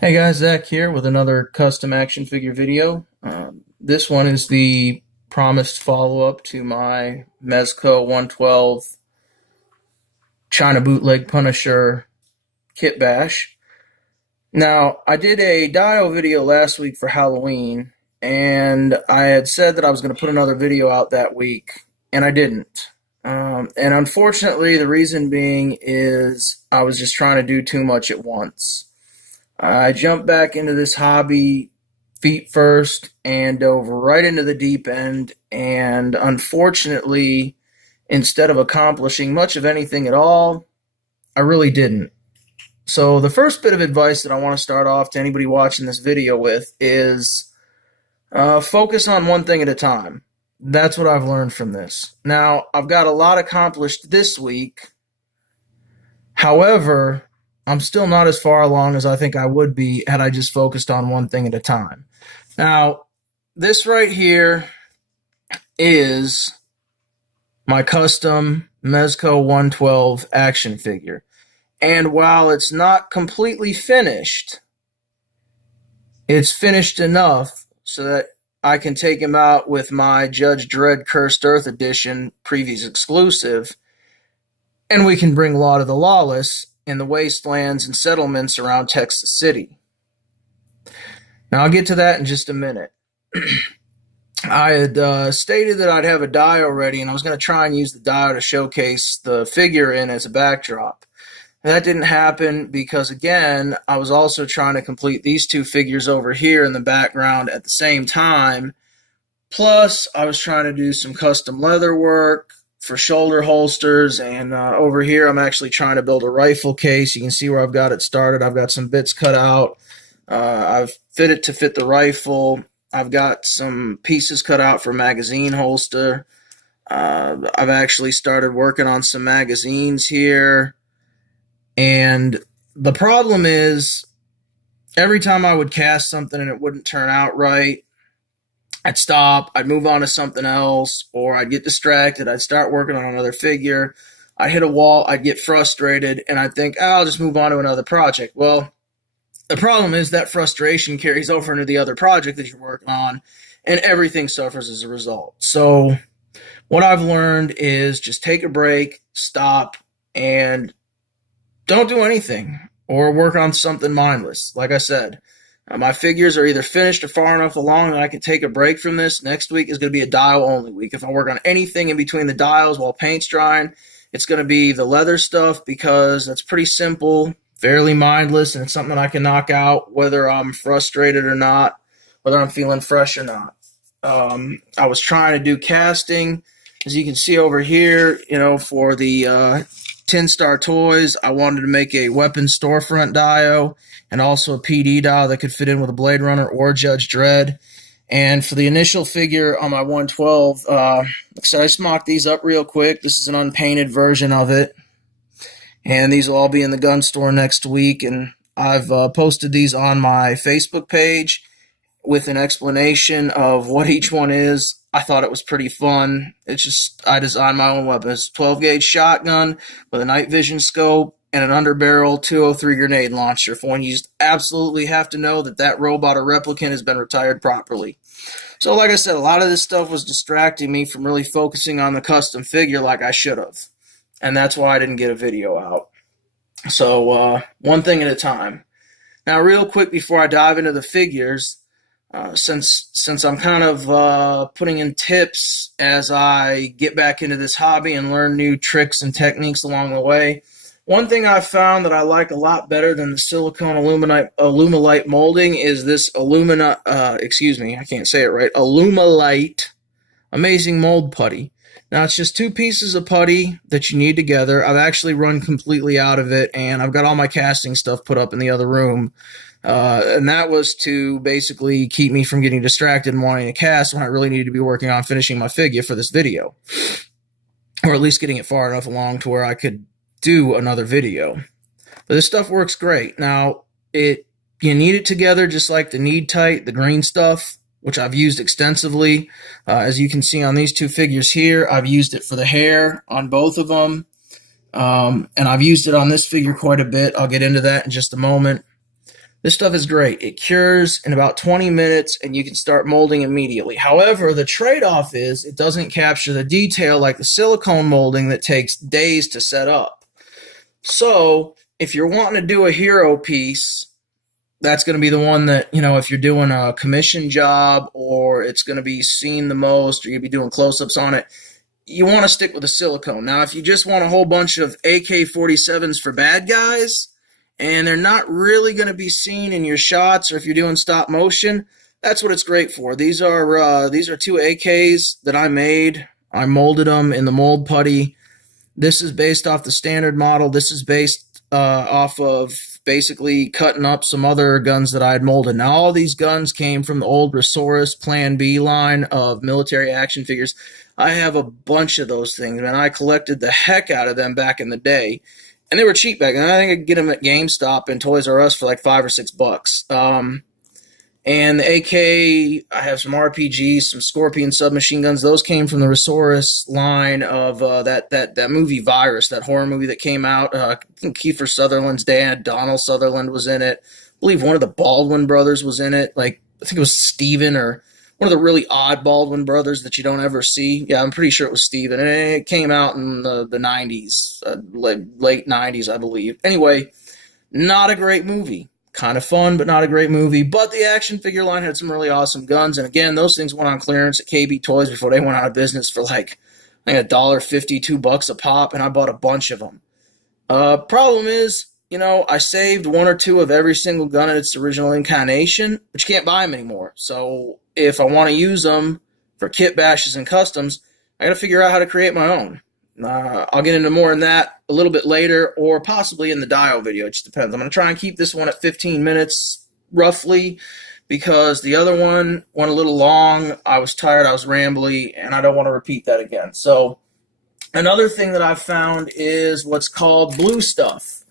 Hey guys, Zach here with another custom action figure video. This one is the promised follow-up to my Mezco 112 China Bootleg Punisher kit bash. Now, I did a Dio video last week for Halloween, and I had said that I was going to put another video out that week, and I didn't. And unfortunately, the reason being is I was just trying to do too much at once. I jumped back into this hobby feet first and dove right into the deep end. And unfortunately, instead of accomplishing much of anything at all, I really didn't. So the first bit of advice that I want to start off to anybody watching this video with is focus on one thing at a time. That's what I've learned from this. Now, I've got a lot accomplished this week. However, I'm still not as far along as I think I would be had I just focused on one thing at a time. Now, this right here is my custom Mezco 112 action figure. And while it's not completely finished, it's finished enough so that I can take him out with my Judge Dredd Cursed Earth Edition previous exclusive, and we can bring Law to the Lawless in the wastelands and settlements around Texas City. Now, I'll get to that in just a minute. I had stated that I'd have a dio ready, and I was going to try and use the dio to showcase the figure in as a backdrop. That didn't happen because, again, I was also trying to complete these two figures over here in the background at the same time. Plus, I was trying to do some custom leather work for shoulder holsters, and over here I'm actually trying to build a rifle case. You can see where I've got it started. I've got some bits cut out. I've fit it to fit the rifle. I've got some pieces cut out for magazine holster. I've actually started working on some magazines here, and the problem is every time I would cast something and it wouldn't turn out right, I'd stop, I'd move on to something else, or I'd get distracted, I'd start working on another figure, I'd hit a wall, I'd get frustrated, and I'd think, I'll just move on to another project. Well, the problem is that frustration carries over into the other project that you're working on, and everything suffers as a result. So what I've learned is just take a break, stop, and don't do anything, or work on something mindless. Like I said, my figures are either finished or far enough along that I can take a break from this. Next week is going to be a dial only week. If I work on anything in between the dials while paint's drying, it's going to be the leather stuff because that's pretty simple, fairly mindless, and it's something I can knock out whether I'm frustrated or not, whether I'm feeling fresh or not. I was trying to do casting. As you can see over here, for the 10 Star Toys, I wanted to make a weapons storefront dio and also a PD dio that could fit in with a Blade Runner or Judge Dredd. And for the initial figure on my 112, so I just mocked these up real quick. This is an unpainted version of it, and these will all be in the gun store next week. And I've posted these on my Facebook page with an explanation of what each one is. I thought it was pretty fun. It's just, I designed my own weapon. It's a 12-gauge shotgun with a night vision scope and an underbarrel 203 grenade launcher. For when you just absolutely have to know that that robot or replicant has been retired properly. So like I said, a lot of this stuff was distracting me from really focusing on the custom figure like I should have. And that's why I didn't get a video out. So one thing at a time. Now real quick before I dive into the figures, since I'm kind of putting in tips as I get back into this hobby and learn new tricks and techniques along the way, one thing I've found that I like a lot better than the silicone Alumilite molding is this Alumilite Amazing Mold Putty. Now, it's just two pieces of putty that you need together. I've actually run completely out of it, and I've got all my casting stuff put up in the other room. And that was to basically keep me from getting distracted and wanting to cast when I really needed to be working on finishing my figure for this video. Or at least getting it far enough along to where I could do another video. But this stuff works great. Now, you need it together just like the Need Tight, the green stuff, which I've used extensively. As you can see on these two figures here, I've used it for the hair on both of them. And I've used it on this figure quite a bit. I'll get into that in just a moment. This stuff is great. It cures in about 20 minutes and you can start molding immediately. However, the trade-off is it doesn't capture the detail like the silicone molding that takes days to set up. So if you're wanting to do a hero piece, that's going to be the one that, if you're doing a commission job or it's going to be seen the most or you'll be doing close-ups on it, you want to stick with the silicone. Now, if you just want a whole bunch of AK-47s for bad guys and they're not really going to be seen in your shots, or if you're doing stop motion, that's what it's great for. These are two AKs that I made. I molded them in the mold putty. This is based off the standard model. This is based off of basically cutting up some other guns that I had molded. Now, all these guns came from the old Resource Plan B line of military action figures. I have a bunch of those things, man. I collected the heck out of them back in the day, and they were cheap back then. I think I could get them at GameStop and Toys R Us for like $5 or $6. And the AK, I have some RPGs, some Scorpion submachine guns. Those came from the Resource line of that movie Virus, that horror movie that came out. I think Kiefer Sutherland's dad, Donald Sutherland, was in it. I believe one of the Baldwin brothers was in it. Like, I think it was Steven, or one of the really odd Baldwin brothers that you don't ever see. Yeah, I'm pretty sure it was Steven. And it came out in the 90s, late 90s, I believe. Anyway, not a great movie. Kind of fun, but not a great movie. But the action figure line had some really awesome guns. And again, those things went on clearance at KB Toys before they went out of business for like, I think $1.50, $2 a pop, and I bought a bunch of them. Problem is, I saved one or two of every single gun in its original incarnation, but you can't buy them anymore. So if I want to use them for kit bashes and customs, I got to figure out how to create my own. I'll get into more on that a little bit later, or possibly in the Dio video. It just depends. I'm going to try and keep this one at 15 minutes, roughly, because the other one went a little long. I was tired, I was rambly, and I don't want to repeat that again. So another thing that I've found is what's called blue stuff.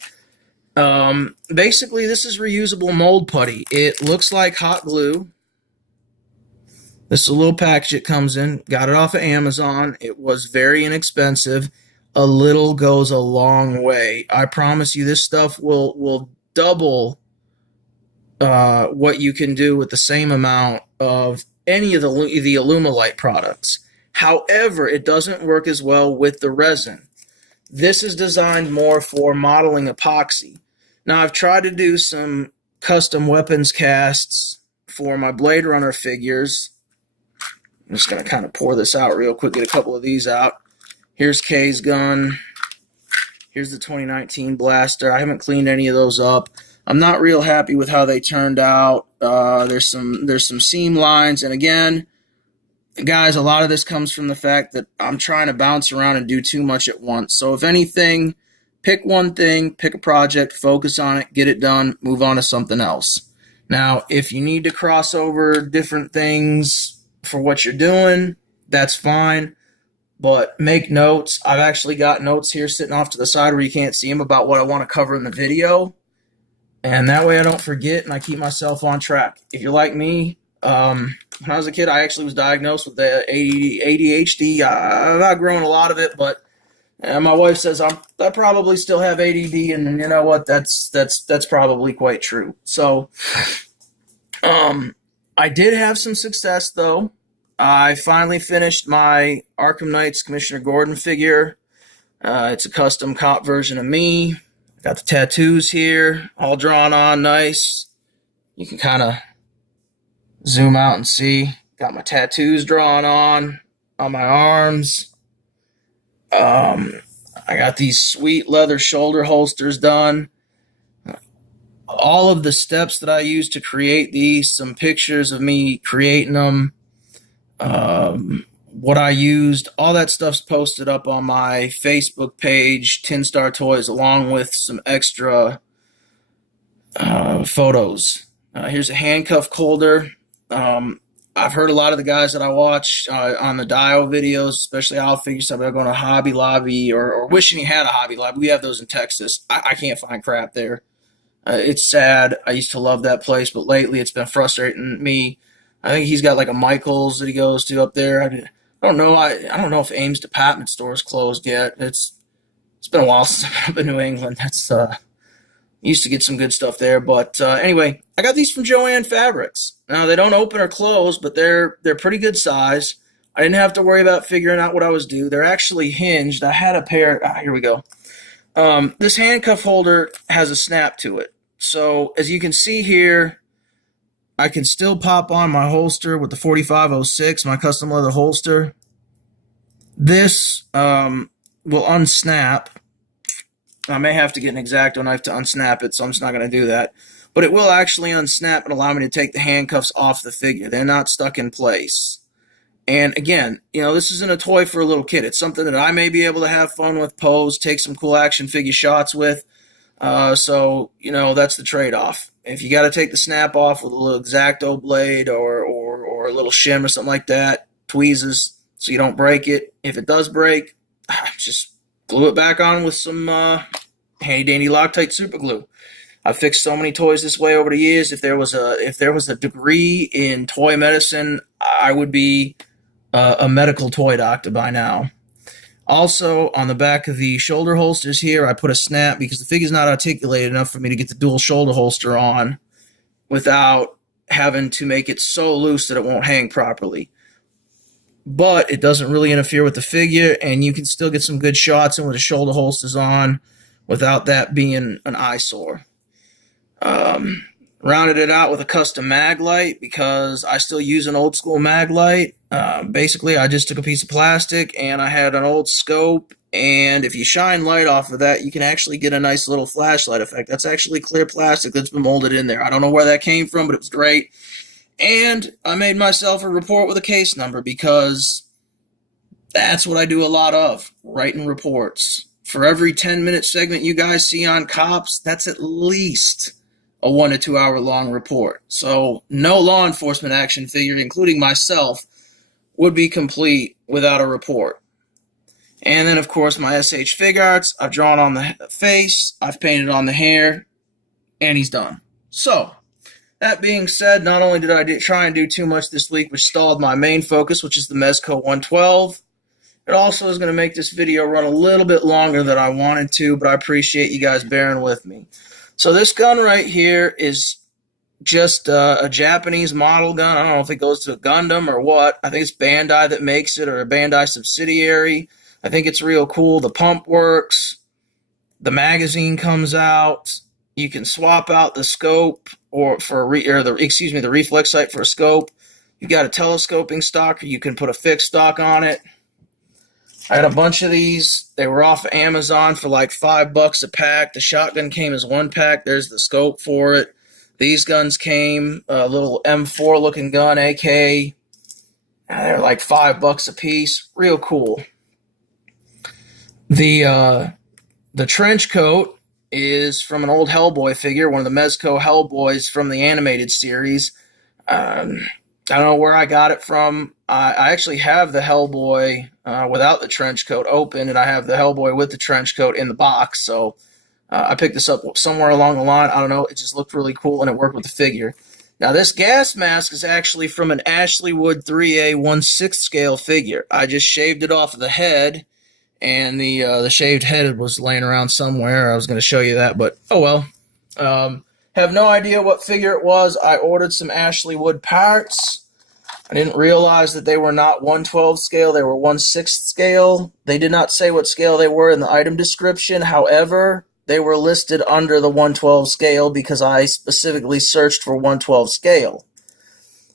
Basically, this is reusable mold putty. It looks like hot glue. This is a little package it comes in. Got it off of Amazon. It was very inexpensive. A little goes a long way. I promise you, this stuff will double what you can do with the same amount of any of the Alumilite products. However, it doesn't work as well with the resin. This is designed more for modeling epoxy. Now, I've tried to do some custom weapons casts for my Blade Runner figures. I'm just going to kind of pour this out real quick, get a couple of these out. Here's Kay's gun. Here's the 2019 blaster. I haven't cleaned any of those up. I'm not real happy with how they turned out. There's some seam lines, and again, guys, a lot of this comes from the fact that I'm trying to bounce around and do too much at once. So if anything, pick one thing, pick a project, focus on it, get it done, move on to something else. Now, if you need to cross over different things for what you're doing, that's fine, but make notes. I've actually got notes here sitting off to the side where you can't see them about what I want to cover in the video, and that way I don't forget and I keep myself on track. If you're like me, when I was a kid, I actually was diagnosed with the ADHD. I've outgrown a lot of it, but my wife says I probably still have ADD, and you know what? That's probably quite true. So, I did have some success, though. I finally finished my Arkham Knights Commissioner Gordon figure. It's a custom cop version of me. Got the tattoos here, all drawn on nice. You can kind of zoom out and see. Got my tattoos drawn on my arms. I got these sweet leather shoulder holsters done. All of the steps that I used to create these, some pictures of me creating them, what I used, all that stuff's posted up on my Facebook page, Tin Star Toys, along with some extra photos. Here's a handcuff holder. I've heard a lot of the guys that I watch on the Dio videos, especially I'll figure something out going to Hobby Lobby or wishing he had a Hobby Lobby. We have those in Texas. I can't find crap there. It's sad. I used to love that place, but lately it's been frustrating me. I think he's got like a Michael's that he goes to up there. I don't know. I don't know if Ames department store is closed yet. It's been a while since I've been up in New England. That's Used to get some good stuff there, but anyway, I got these from Joann Fabrics. Now they don't open or close, but they're pretty good size. I didn't have to worry about figuring out what I was due. They're actually hinged. I had a pair. Here we go. This handcuff holder has a snap to it. So as you can see here, I can still pop on my holster with the 4506, my custom leather holster. This will unsnap. I may have to get an X-Acto knife to unsnap it, so I'm just not going to do that. But it will actually unsnap and allow me to take the handcuffs off the figure. They're not stuck in place. And again, you know, this isn't a toy for a little kid. It's something that I may be able to have fun with, pose, take some cool action figure shots with. So, you know, that's the trade-off. If you got to take the snap off with a little X-Acto blade or a little shim or something like that, tweezers, so you don't break it. If it does break, just glue it back on with some handy-dandy Loctite super glue. I've fixed so many toys this way over the years. If there was a degree in toy medicine, I would be a medical toy doctor by now. Also, on the back of the shoulder holsters here, I put a snap because the figure's not articulated enough for me to get the dual shoulder holster on without having to make it so loose that it won't hang properly. But it doesn't really interfere with the figure, and you can still get some good shots in with the shoulder holsters on without that being an eyesore. Rounded it out with a custom mag light because I still use an old school mag light. Basically, I just took a piece of plastic and I had an old scope, and if you shine light off of that, you can actually get a nice little flashlight effect. That's actually clear plastic that's been molded in there. I don't know where that came from, but it was great. And I made myself a report with a case number because that's what I do a lot of, writing reports. For every 10-minute segment you guys see on cops, that's at least a 1 to 2 hour long report. So no law enforcement action figure, including myself, would be complete without a report. And then, of course, my SH Fig Arts. I've drawn on the face, I've painted on the hair, and he's done. So, that being said, not only did I try and do too much this week, which stalled my main focus, which is the Mezco 112, it also is going to make this video run a little bit longer than I wanted to, but I appreciate you guys bearing with me. So this gun right here is just a Japanese model gun. I don't know if it goes to a Gundam or what. I think it's Bandai that makes it, or a Bandai subsidiary. I think it's real cool. The pump works. The magazine comes out. You can swap out the scope the reflex sight for a scope. You got a telescoping stock, or you can put a fixed stock on it. I had a bunch of these. They were off of Amazon for like $5 a pack. The shotgun came as one pack. There's the scope for it. These guns came, a little M4 looking gun, AK. They're like $5 a piece. Real cool. The trench coat is from an old Hellboy figure, one of the Mezco Hellboys from the animated series. I don't know where I got it from. I actually have the Hellboy without the trench coat open, and I have the Hellboy with the trench coat in the box. So I picked this up somewhere along the line. I don't know. It just looked really cool, and it worked with the figure. Now, this gas mask is actually from an Ashley Wood 3A 1/6 scale figure. I just shaved it off of the head, and the shaved head was laying around somewhere. I was going to show you that, but oh well. Have no idea what figure it was. I ordered some Ashley Wood parts. I didn't realize that they were not 1/12 scale. They were 1/6 scale. They did not say what scale they were in the item description. However, they were listed under the 1/12 scale because I specifically searched for 1/12 scale.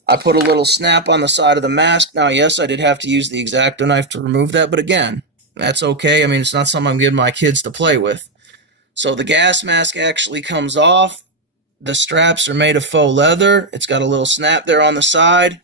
I put a little snap on the side of the mask. Now, yes, I did have to use the X-Acto knife to remove that, but again, that's okay. I mean, it's not something I'm giving my kids to play with. So the gas mask actually comes off. The straps are made of faux leather. It's got a little snap there on the side.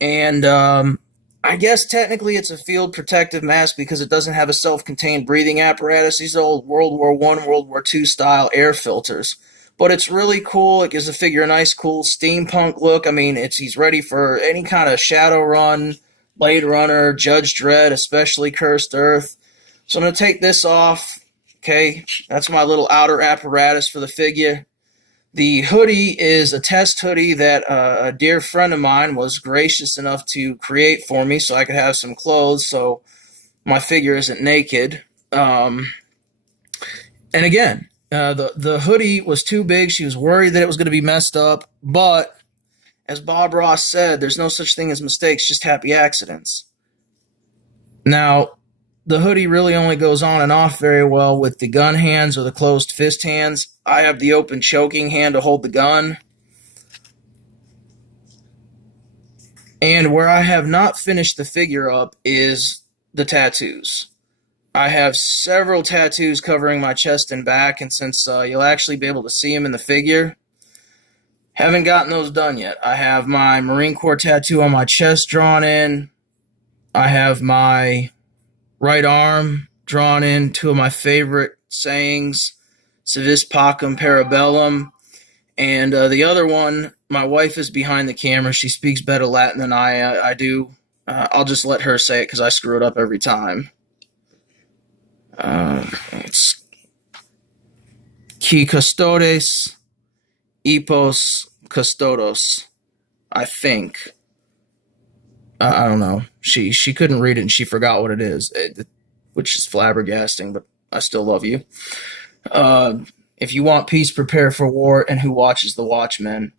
And I guess technically it's a field protective mask because it doesn't have a self-contained breathing apparatus. These are old World War I, World War II style air filters. But it's really cool. It gives the figure a nice, cool steampunk look. I mean, he's ready for any kind of Shadowrun, Blade Runner, Judge Dredd, especially Cursed Earth. So I'm going to take this off. Okay, that's my little outer apparatus for the figure. The hoodie is a test hoodie that a dear friend of mine was gracious enough to create for me so I could have some clothes so my figure isn't naked. And again, The hoodie was too big. She was worried that it was going to be messed up. But as Bob Ross said, there's no such thing as mistakes, just happy accidents. Now, the hoodie really only goes on and off very well with the gun hands or the closed fist hands. I have the open choking hand to hold the gun. And where I have not finished the figure up is the tattoos. I have several tattoos covering my chest and back, and since you'll actually be able to see them in the figure, haven't gotten those done yet. I have my Marine Corps tattoo on my chest drawn in. I have my right arm drawn in, two of my favorite sayings, Civis Pacem Parabellum, and the other one, my wife is behind the camera. She speaks better Latin than I do. I'll just let her say it because I screw it up every time. It's Qui Custodes Epos Custodos, I think. I don't know. She couldn't read it and she forgot what it is, which is flabbergasting, but I still love you. If you want peace, prepare for war, and who watches the Watchmen.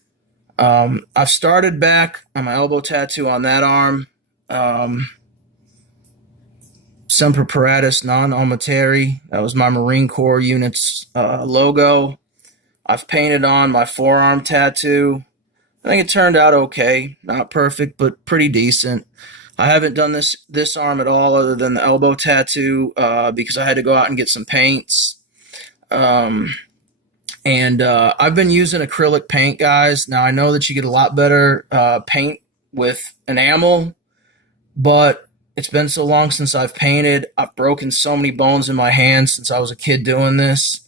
I've started back on my elbow tattoo on that arm. Semper Paratus Non Omitari. That was my Marine Corps unit's logo. I've painted on my forearm tattoo. I think it turned out okay. Not perfect, but pretty decent. I haven't done this arm at all other than the elbow tattoo because I had to go out and get some paints. I've been using acrylic paint, guys. Now, I know that you get a lot better paint with enamel, but it's been so long since I've painted. I've broken so many bones in my hands since I was a kid doing this.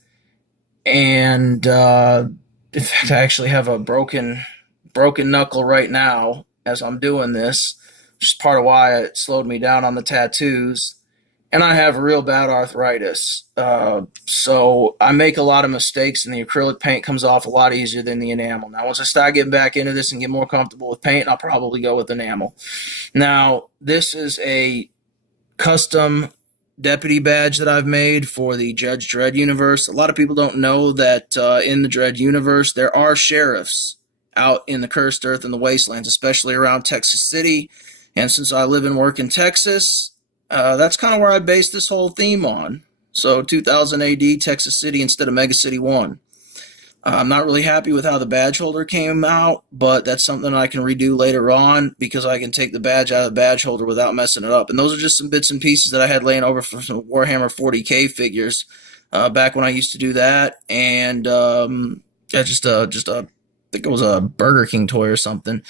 And in fact, I actually have a broken knuckle right now as I'm doing this, which is part of why it slowed me down on the tattoos. And I have real bad arthritis. So I make a lot of mistakes, and the acrylic paint comes off a lot easier than the enamel. Now, once I start getting back into this and get more comfortable with paint, I'll probably go with enamel. Now, this is a custom deputy badge that I've made for the Judge Dredd universe. A lot of people don't know that in the Dredd universe, there are sheriffs out in the cursed earth and the wastelands, especially around Texas City. And since I live and work in Texas, that's kind of where I based this whole theme on. So 2000 AD, Texas City instead of Mega City 1. I'm not really happy with how the badge holder came out, but that's something I can redo later on because I can take the badge out of the badge holder without messing it up. And ththose are just some bits and pieces that I had laying over from some Warhammer 40K figures back when I used to do that. And I think it was a Burger King toy or something.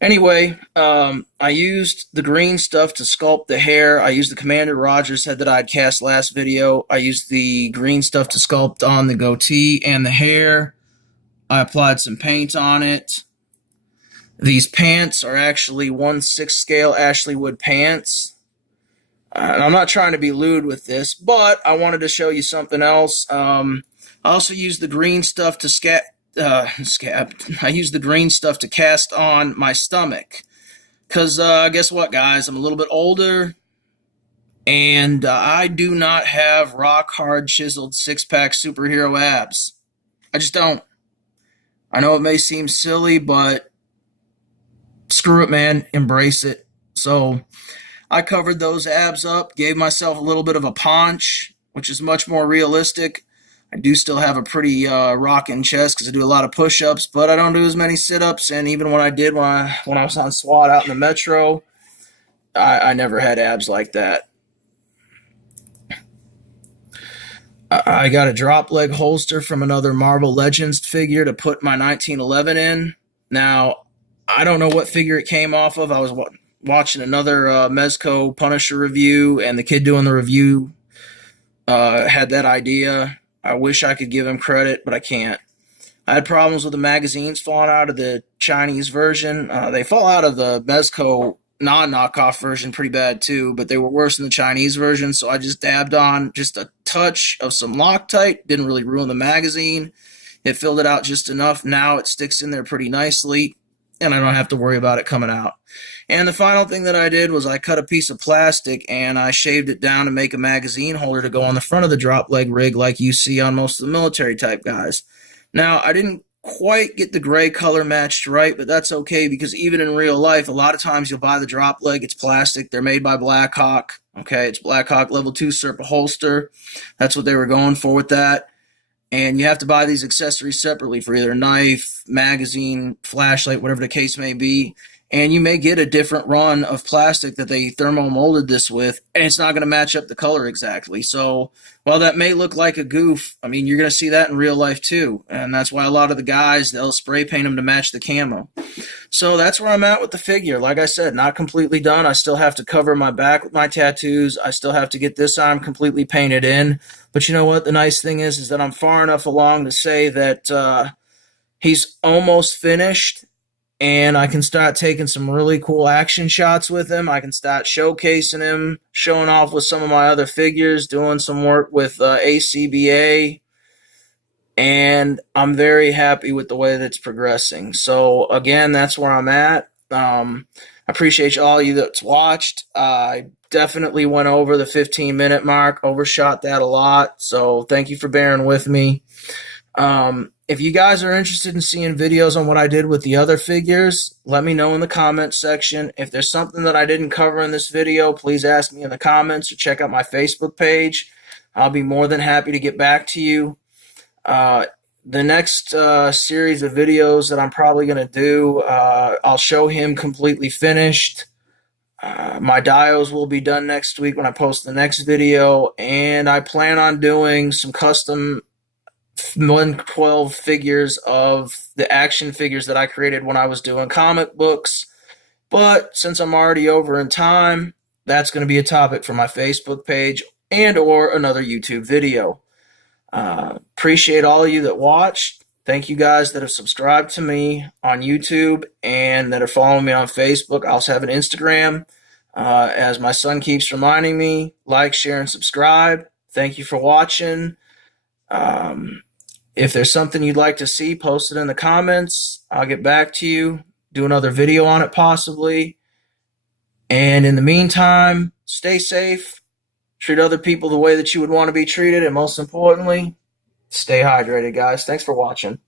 Anyway, I used the green stuff to sculpt the hair. I used the Commander Rogers head that I'd cast last video. I used the green stuff to sculpt on the goatee and the hair. I applied some paint on it. These pants are actually 1/6 scale Ashley Wood pants. I'm not trying to be lewd with this, but I wanted to show you something else. I also used the green stuff to I used the green stuff to cast on my stomach. Because guess what, guys? I'm a little bit older, and I do not have rock-hard, chiseled, six-pack superhero abs. I just don't. I know it may seem silly, but screw it, man. Embrace it. So I covered those abs up, gave myself a little bit of a paunch, which is much more realistic. I do still have a pretty rocking chest because I do a lot of push-ups, but I don't do as many sit-ups. And even when I did, when I was on SWAT out in the metro, I never had abs like that. I got a drop leg holster from another Marvel Legends figure to put my 1911 in. Now, I don't know what figure it came off of. I was watching another Mezco Punisher review, and the kid doing the review had that idea. I wish I could give him credit, but I can't. I had problems with the magazines falling out of the Chinese version. They fall out of the Mezco non-knockoff version pretty bad too, but they were worse in the Chinese version, so I just dabbed on just a touch of some Loctite. Didn't really ruin the magazine. It filled it out just enough. Now it sticks in there pretty nicely. and I don't have to worry about it coming out. And the final thing that I did was I cut a piece of plastic and I shaved it down to make a magazine holder to go on the front of the drop leg rig like you see on most of the military type guys. Now, I didn't quite get the gray color matched right, but that's okay because even in real life, a lot of times you'll buy the drop leg, it's plastic, they're made by Blackhawk, okay, it's Blackhawk Level 2 Serpa holster, that's what they were going for with that. And you have to buy these accessories separately for either a knife, magazine, flashlight, whatever the case may be. And you may get a different run of plastic that they thermo molded this with, and it's not going to match up the color exactly. So while that may look like a goof, I mean, you're going to see that in real life too. And that's why a lot of the guys, they'll spray paint them to match the camo. So that's where I'm at with the figure. Like I said, not completely done. I still have to cover my back with my tattoos. I still have to get this arm completely painted in. But you know what? The nice thing is that I'm far enough along to say that he's almost finished, and I can start taking some really cool action shots with him. I can start showcasing him, showing off with some of my other figures, doing some work with ACBA, and I'm very happy with the way that's progressing. So again, that's where I'm at. I appreciate all you that's watched. I definitely went over the 15-minute mark, overshot that a lot, so thank you for bearing with me. If you guys are interested in seeing videos on what I did with the other figures, let me know in the comments section. If there's something that I didn't cover in this video, please ask me in the comments or check out my Facebook page. I'll be more than happy to get back to you. The next series of videos that I'm probably going to do, I'll show him completely finished. My dials will be done next week when I post the next video, and I plan on doing some custom 112 figures of the action figures that I created when I was doing comic books. But since I'm already over in time, that's going to be a topic for my Facebook page and or another YouTube video. Appreciate all of you that watched. Thank you guys that have subscribed to me on YouTube and that are following me on Facebook. I also have an Instagram. As my son keeps reminding me, like, share, and subscribe. Thank you for watching. If there's something you'd like to see, post it in the comments. I'll get back to you, do another video on it possibly. And in the meantime, stay safe, treat other people the way that you would want to be treated, and most importantly, stay hydrated, guys. Thanks for watching.